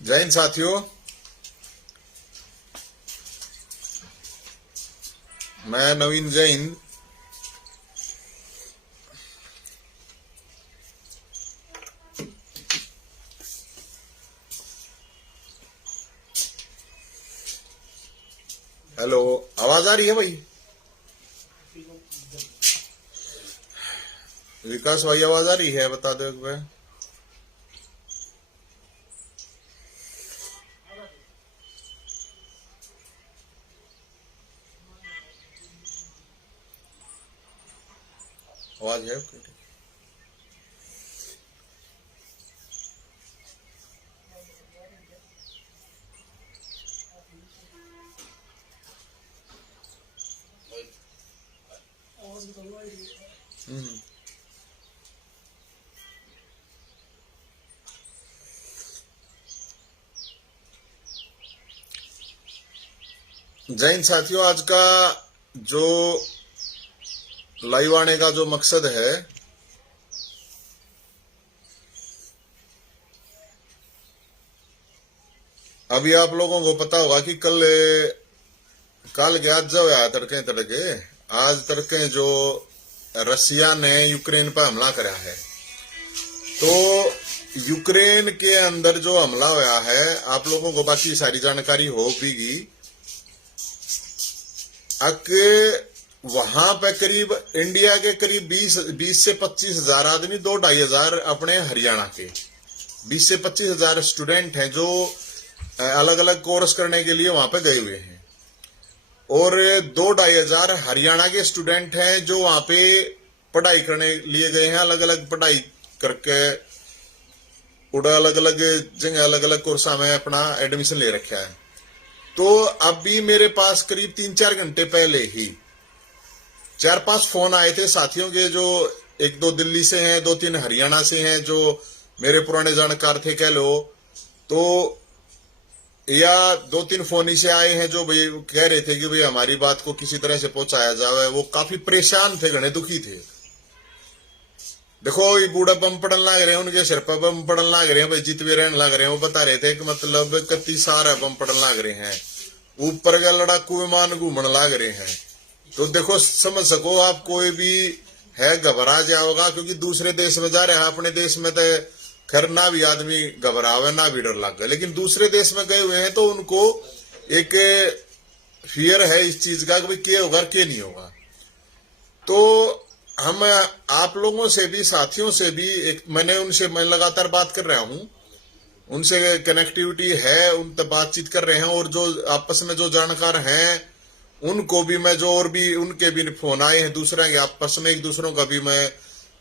जय हिंद साथियों, मैं नवीन जैन। हेलो, आवाज आ रही है भाई? विकास भाई, आवाज आ रही है? बता दो एक बार। आवाज है? जय हिंद साथियों, आज का जो लाइव आने का जो मकसद है, अभी आप लोगों को पता होगा कि कल के आज जो है तड़के आज तड़के जो रसिया ने यूक्रेन पर हमला करा है, तो यूक्रेन के अंदर जो हमला हुआ है, आप लोगों को बाकी सारी जानकारी हो भी। वहां पे करीब इंडिया के करीब 20 से 25 हजार आदमी, 2-2.5 हजार अपने हरियाणा के 20 से 25 हजार स्टूडेंट हैं जो अलग अलग कोर्स करने के लिए वहां पे गए हुए हैं, और 2-2.5 हजार हरियाणा के स्टूडेंट हैं जो वहां पे पढ़ाई करने लिए गए हैं। अलग अलग पढ़ाई करके उड़ा अलग अलग जगह अलग अलग कोर्स में अपना एडमिशन ले रखा है। तो अभी मेरे पास करीब 3-4 घंटे पहले ही 4-5 फोन आए थे साथियों के, जो 1-2 दिल्ली से हैं, 2-3 हरियाणा से हैं, जो मेरे पुराने जानकार थे कह लो, तो या 2-3 फोन ही से आए हैं जो भाई कह रहे थे कि भाई हमारी बात को किसी तरह से पहुंचाया जाए। वो काफी परेशान थे, घने दुखी थे। देखो, ये बूढ़ा बम पड़न लग रहे हैं, उनके सिर पर बम पड़न लग रहे हैं, भाई जीत भी रहने लग रहे हैं। वो बता रहे थे कि मतलब कति सारा बम पड़न लग रहे हैं, ऊपर का लड़ाकू विमान घूमने लग रहे हैं। तो देखो, समझ सको आप, कोई भी है घबरा जाओगा, क्योंकि दूसरे देश में जा रहा है। अपने देश में तो खैर ना भी आदमी घबरावे ना भी डर लगे, लेकिन दूसरे देश में गए हुए हैं तो उनको एक फियर है इस चीज का कि भाई क्या होगा क्या नहीं होगा। तो हम आप लोगों से भी, साथियों से भी, मैं लगातार बात कर रहा हूं, उनसे कनेक्टिविटी है, उन तक बातचीत कर रहे हैं, और जो आपस में जो जानकार हैं उनको भी मैं, जो और भी उनके भी फोन आए हैं दूसरे के, आपस में एक दूसरों का भी मैं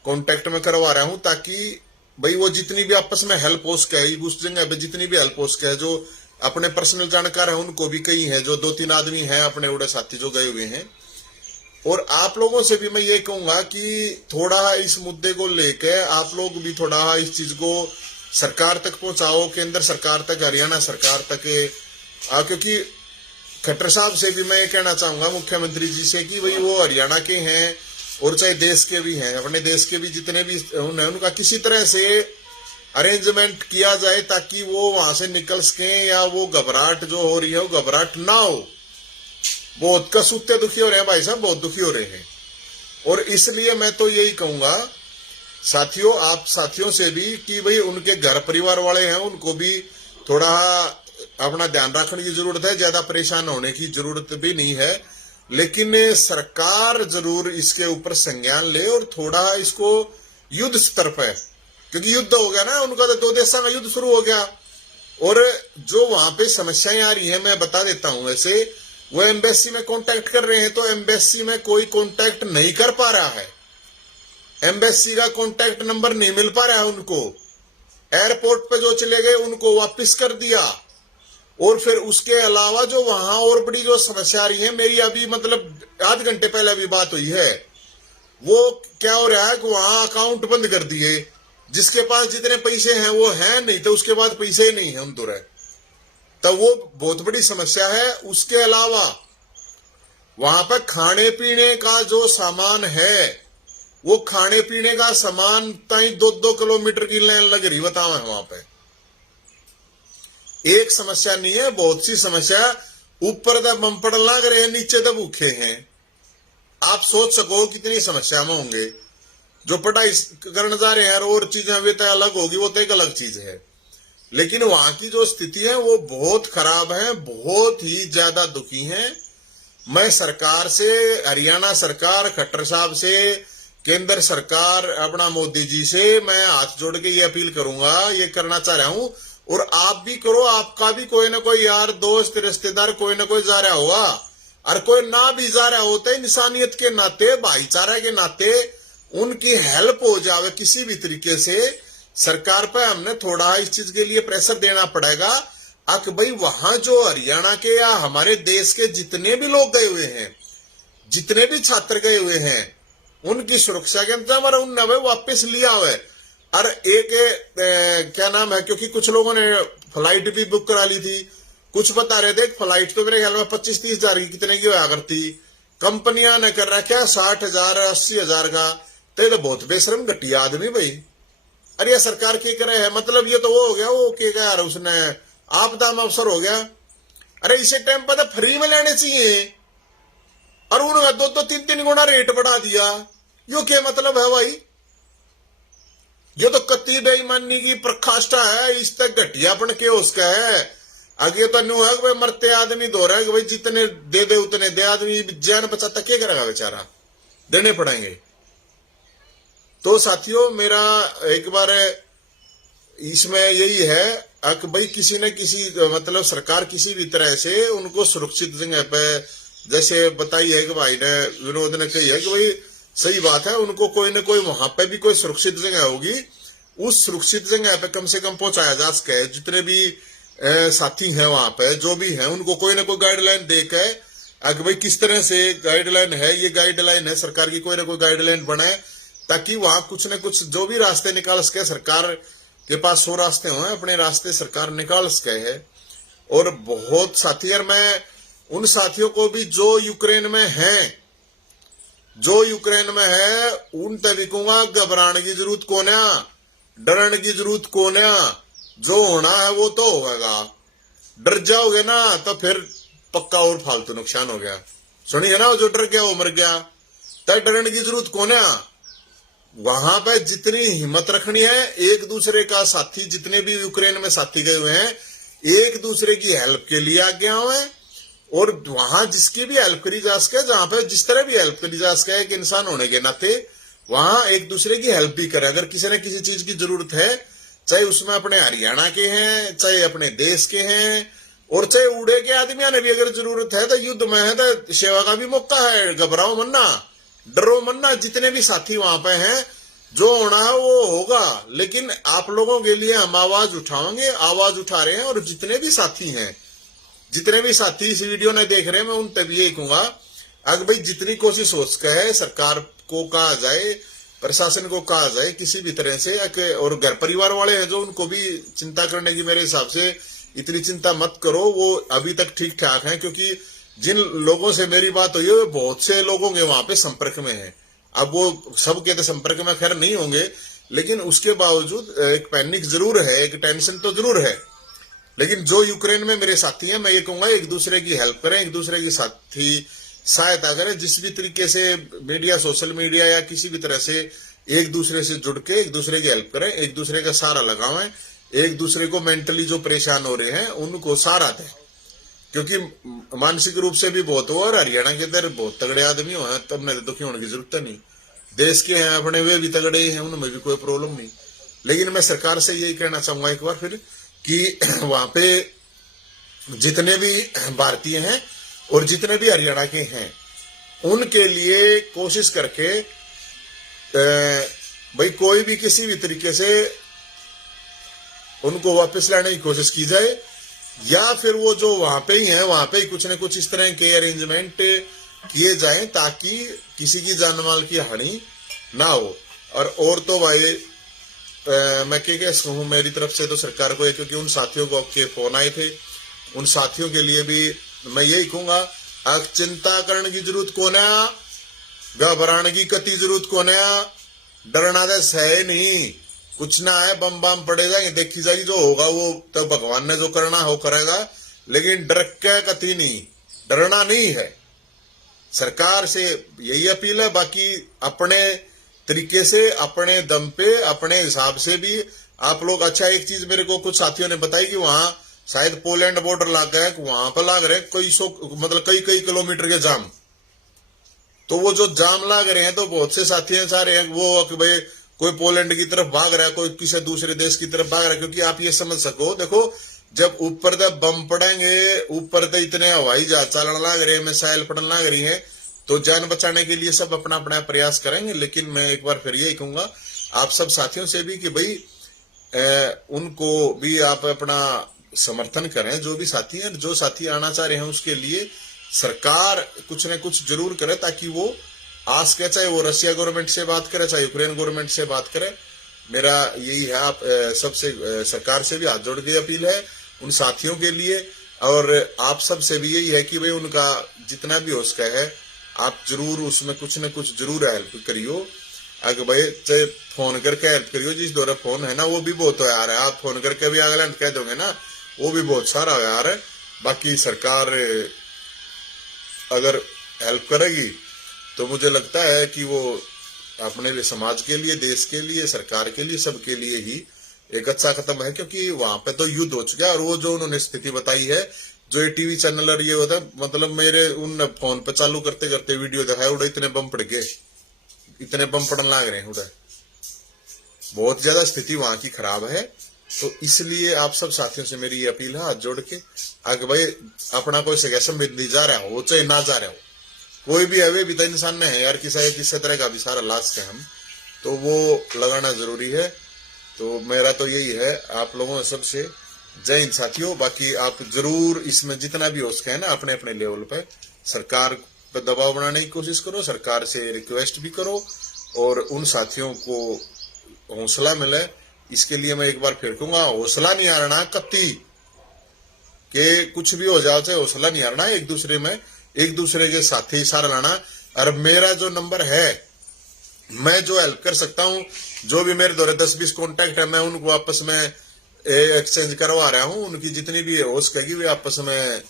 कांटेक्ट में करवा रहा हूं, ताकि भाई वो जितनी भी आपस में हेल्प हो सके, उस जगह पे जितनी भी हेल्प हो सके, जो अपने पर्सनल जानकार है उनको भी कई है, जो 2-3 आदमी हैं अपने उड़े साथी जो गए हुए हैं। और आप लोगों से भी मैं ये कहूंगा कि थोड़ा इस मुद्दे को लेके आप लोग भी थोड़ा इस चीज को सरकार तक पहुंचाओ, केंद्र सरकार तक, हरियाणा सरकार तक, क्योंकि खट्टर साहब से भी मैं ये कहना चाहूंगा, मुख्यमंत्री जी से, कि भाई वो हरियाणा के हैं और चाहे देश के भी हैं, अपने देश के भी जितने भी उनका किसी तरह से अरेंजमेंट किया जाए ताकि वो वहां से निकल सके, या वो घबराहट जो हो रही है वो घबराहट ना हो। बहुत कसूते दुखी हो रहे हैं भाई साहब, बहुत दुखी हो रहे हैं। और इसलिए मैं तो यही कहूंगा साथियों, आप साथियों से भी, कि भाई उनके घर परिवार वाले हैं उनको भी थोड़ा अपना ध्यान रखने की जरूरत है। ज्यादा परेशान होने की जरूरत भी नहीं है, लेकिन सरकार जरूर इसके ऊपर संज्ञान ले और थोड़ा इसको युद्ध स्तर पर, क्योंकि युद्ध हो गया ना, उनका तो 2 देशों का युद्ध शुरू हो गया। और जो वहां पे समस्याएं आ रही है, मैं बता देता हूं, वैसे वो एम्बेसी में कांटेक्ट कर रहे हैं, तो एम्बेसी में कोई कांटेक्ट नहीं कर पा रहा है, एम्बेसी का कांटेक्ट नंबर नहीं मिल पा रहा है उनको। एयरपोर्ट पे जो चले गए उनको वापस कर दिया। और फिर उसके अलावा जो वहां और बड़ी जो समस्या आ रही है, मेरी अभी मतलब आध घंटे पहले अभी बात हुई है, वो क्या हो रहा है कि वहां अकाउंट बंद कर दिए, जिसके पास जितने पैसे हैं वो हैं नहीं, तो उसके बाद पैसे ही नहीं है उन दूर है, तब वो बहुत बड़ी समस्या है। उसके अलावा वहां पर खाने पीने का जो सामान है, वो खाने पीने का सामान 2-2 किलोमीटर की लाइन लग रही, बताओ वहां पे। एक समस्या नहीं है, बहुत सी समस्या। ऊपर तक बम पड़न लग रहे हैं, नीचे तक भूखे हैं। आप सोच सको कितनी समस्या में होंगे। जो पढ़ाई करने जा रहे हैं और चीजें वे तो अलग होगी, वो तो एक अलग चीज है, लेकिन वहां की जो स्थिति है वो बहुत खराब है, बहुत ही ज्यादा दुखी है। मैं सरकार से, हरियाणा सरकार खट्टर साहब से, केंद्र सरकार अपना मोदी जी से मैं हाथ जोड़ के ये अपील करूंगा, ये करना चाह रहा हूं, और आप भी करो। आपका भी कोई ना कोई यार दोस्त रिश्तेदार कोई ना कोई जा रहा होगा, और कोई ना भी जा रहा होता है, इंसानियत के नाते, भाईचारा के नाते उनकी हेल्प हो जावे किसी भी तरीके से। सरकार पे हमने थोड़ा इस चीज के लिए प्रेशर देना पड़ेगा कि भाई वहां जो हरियाणा के या हमारे देश के जितने भी लोग गए हुए हैं, जितने भी छात्र गए हुए हैं, उनकी सुरक्षा के इंतजाम और उन नवे वापस लिया हुआ है। और एक क्या नाम है, क्योंकि कुछ लोगों ने फ्लाइट भी बुक करा ली थी, कुछ बता रहे थे फ्लाइट तो मेरे ख्याल में 25-30 हजार की कितने की हुआ करती, कंपनियां ने कर रहा क्या 60,000 80,000 का। तो ये तो बहुत बेशरम घटिया आदमी भाई। अरे ये सरकार क्या करे है, मतलब ये तो वो हो गया, वो क्या यार उसने आपदा में अवसर हो गया। अरे इसे टाइम पर तो फ्री में लेने चाहिए, और उन्होंने 2-3 गुना रेट बढ़ा दिया। यो क्या मतलब है भाई? ये तो कत्ती बेईमानी की प्रकाष्ठा है, इस तक घटियापन के उसका है। आगे तो न्यू है भाई, मरते आदमी दो रहे भाई, जितने दे दे उतने दे, आदमी जान बचाता क्या करेगा बेचारा, देने पड़ेंगे। तो साथियों मेरा एक बार इसमें यही है कि भाई किसी न किसी मतलब सरकार किसी भी तरह से उनको सुरक्षित जगह पे, जैसे बताई है कि भाई ने विनोद ने कही है कि भाई सही बात है, उनको कोई ना कोई वहां पे भी कोई सुरक्षित जगह होगी, उस सुरक्षित जगह पे कम से कम पहुंचाया जा सके। जितने भी साथी हैं वहां पे जो भी हैं, उनको कोई ना कोई गाइडलाइन देकर कि भाई किस तरह से गाइडलाइन है, ये गाइडलाइन है सरकार की, कोई ना कोई गाइडलाइन बनाए, ताकि वहां कुछ न कुछ जो भी रास्ते निकाल सके। सरकार के पास 100 रास्ते हो, अपने रास्ते सरकार निकाल सके है। और बहुत साथी, और मैं उन साथियों को भी जो यूक्रेन में हैं, जो यूक्रेन में है, उन तभी कहूंगा घबराने की जरूरत कौन है, डरने की जरूरत कौन है। जो होना है वो तो होगा, डर जाओगे ना तो फिर पक्का और फालतू नुकसान हो गया। सुनिए ना, जो डर गया वो मर गया। तय डरने की जरूरत कौन है। वहां पे जितनी हिम्मत रखनी है, एक दूसरे का साथी, जितने भी यूक्रेन में साथी गए हुए हैं, एक दूसरे की हेल्प के लिए आगे हुए, और वहां जिसकी भी हेल्प करी जा सके, जहां पे जिस तरह भी हेल्प करी जा सके, एक इंसान होने के नाते वहां एक दूसरे की हेल्प भी करे। अगर किसी न किसी चीज की जरूरत है, चाहे उसमें अपने हरियाणा के हैं, चाहे अपने देश के हैं, और चाहे उड़े के आदमियों ने भी अगर जरूरत है, तो युद्ध में है तो सेवा का भी मौका है। घबराओ मन्ना, डरो मन्ना। जितने भी साथी वहां पे हैं, जो होना है वो होगा, लेकिन आप लोगों के लिए हम आवाज उठाएंगे, आवाज उठा रहे हैं। और जितने भी साथी हैं, जितने भी साथी इस वीडियो ने देख रहे हैं, मैं उन तब यही कहूंगा अगर भाई जितनी कोशिश हो सके है, सरकार को कहा जाए, प्रशासन को कहा जाए किसी भी तरह से, और घर परिवार वाले हैं जो, उनको भी चिंता करने की मेरे हिसाब से इतनी चिंता मत करो, वो अभी तक ठीक ठाक है। क्योंकि जिन लोगों से मेरी बात हुई है, बहुत से लोगों के वहां पे संपर्क में है। अब वो सबके तो संपर्क में खैर नहीं होंगे, लेकिन उसके बावजूद एक पैनिक जरूर है, एक टेंशन तो जरूर है। लेकिन जो यूक्रेन में मेरे साथी हैं, मैं ये कहूंगा एक दूसरे की हेल्प करें, एक दूसरे की साथी सहायता करें। जिस भी तरीके से मीडिया, सोशल मीडिया या किसी भी तरह से एक दूसरे से जुड़ के एक दूसरे की हेल्प करें, एक दूसरे का सहारा लगावें, एक दूसरे को मेंटली जो परेशान हो रहे हैं उनको सहारा दें। क्योंकि मानसिक रूप से भी बहुत हो, और हरियाणा के अंदर बहुत तगड़े आदमी हो, तब नहीं दुखी होने की जरूरत नहीं। देश के हैं अपने, वे भी तगड़े हैं, उनमें भी कोई प्रॉब्लम नहीं। लेकिन मैं सरकार से यही कहना चाहूंगा एक बार फिर कि वहां पे जितने भी भारतीय हैं और जितने भी हरियाणा के हैं, उनके लिए कोशिश करके भाई कोई भी किसी भी तरीके से उनको वापस लाने की कोशिश की जाए, या फिर वो जो वहां पे ही है वहां पे ही कुछ न कुछ इस तरह के अरेंजमेंट किए जाएं ताकि किसी की जान माल की हानि ना हो। और तो भाई मैं क्या कहूँ, मेरी तरफ से तो सरकार को है, क्योंकि उन साथियों को आपके फोन आए थे, उन साथियों के लिए भी मैं यही कहूंगा, अब चिंता करने की जरूरत कौन है, घबराने की कति जरूरत कौन है, डरना तो है नहीं। कुछ ना है, बम बम पड़े जाएंगे, देखी जाएगी, जो होगा वो तो भगवान ने जो करना हो करेगा, लेकिन डर के कतई नहीं, डरना नहीं है। सरकार से यही अपील है। बाकी अपने तरीके से, अपने दम पे, अपने हिसाब से भी आप लोग, अच्छा एक चीज मेरे को कुछ साथियों ने बताई कि वहां शायद पोलैंड बॉर्डर लाग गया, वहां पर लाग रहे मतलब कई किलोमीटर के जाम। तो वो जो जाम लाग रहे हैं, तो बहुत से साथी सारे हैं वो कि भाई कोई पोलैंड की तरफ भाग रहा है, कोई किसी दूसरे देश की तरफ भाग रहा है। क्योंकि आप ये समझ सको, देखो जब ऊपर तक बम पड़ेंगे, ऊपर तक इतने हवाई जहाज चलने लग रहे हैं, मिसाइल पड़ने लग रही है, तो जान बचाने के लिए सब अपना अपना प्रयास करेंगे। लेकिन मैं एक बार फिर यही कहूंगा आप सब साथियों से भी कि भाई उनको भी आप अपना समर्थन करें, जो भी साथी हैं, जो साथी आना चाह रहे हैं उसके लिए सरकार कुछ न कुछ जरूर करे, ताकि वो आ सके। चाहे वो रशिया गवर्नमेंट से बात करे, चाहे यूक्रेन गवर्नमेंट से बात करे। मेरा यही है, आप सबसे सरकार से भी हाथ जोड़ के अपील है उन साथियों के लिए, और आप सब से भी यही है कि भाई उनका जितना भी हो सका है आप जरूर उसमें कुछ न कुछ जरूर हेल्प करियो। अगर भाई चाहे फोन करके हेल्प करियो, जिस दौरे फोन है ना वो भी बहुत यार है, आप फोन करके भी अगले कह दोगे ना, वो भी बहुत सारा यार है। बाकी सरकार अगर हेल्प करेगी तो मुझे लगता है कि वो अपने लिए, समाज के लिए, देश के लिए, सरकार के लिए, सबके लिए ही एक अच्छा कदम है। क्योंकि वहां पे तो युद्ध हो चुका है, और वो जो उन्होंने स्थिति बताई है, जो ये टीवी चैनल और ये होता है, मतलब मेरे उन फोन पे चालू करते करते वीडियो दिखाया, उड़े इतने बम पड़ गए, इतने बम पड़ने लग रहे हैं उड़े, बहुत ज्यादा स्थिति वहां की खराब है। तो इसलिए आप सब साथियों से मेरी ये अपील है, हाथ जोड़ के, आगे भाई अपना कोई सगैसम नहीं जा रहा हो, चाहे ना जा रहा हो, कोई भी है, वे भी तो इंसान में है यार, किसी तरह का भी सारा लाश का हम, तो वो लगाना जरूरी है। तो मेरा तो यही है आप लोगों सबसे, जय हिंद साथियों। बाकी आप जरूर इसमें जितना भी हो सके ना, अपने अपने लेवल पे सरकार पर दबाव बनाने की कोशिश करो, सरकार से रिक्वेस्ट भी करो, और उन साथियों को हौसला मिले। इसके लिए मैं एक बार फिर कहूंगा, हौसला नहीं हारना कत्ती के, कुछ भी हो जाओ, चाहे हौसला नहीं हारना, एक दूसरे में, एक दूसरे के साथी सारा लाना। और मेरा जो नंबर है, मैं जो हेल्प कर सकता हूं, जो भी मेरे द्वारा 10-20 कॉन्टैक्ट है, मैं उनको आपस में एक्सचेंज करवा रहा हूं। उनकी जितनी भी हो सकेगी वे आपस में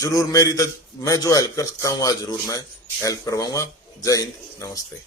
जरूर, मेरी तो मैं जो हेल्प कर सकता हूं आज जरूर मैं हेल्प करवाऊंगा। जय हिंद, नमस्ते।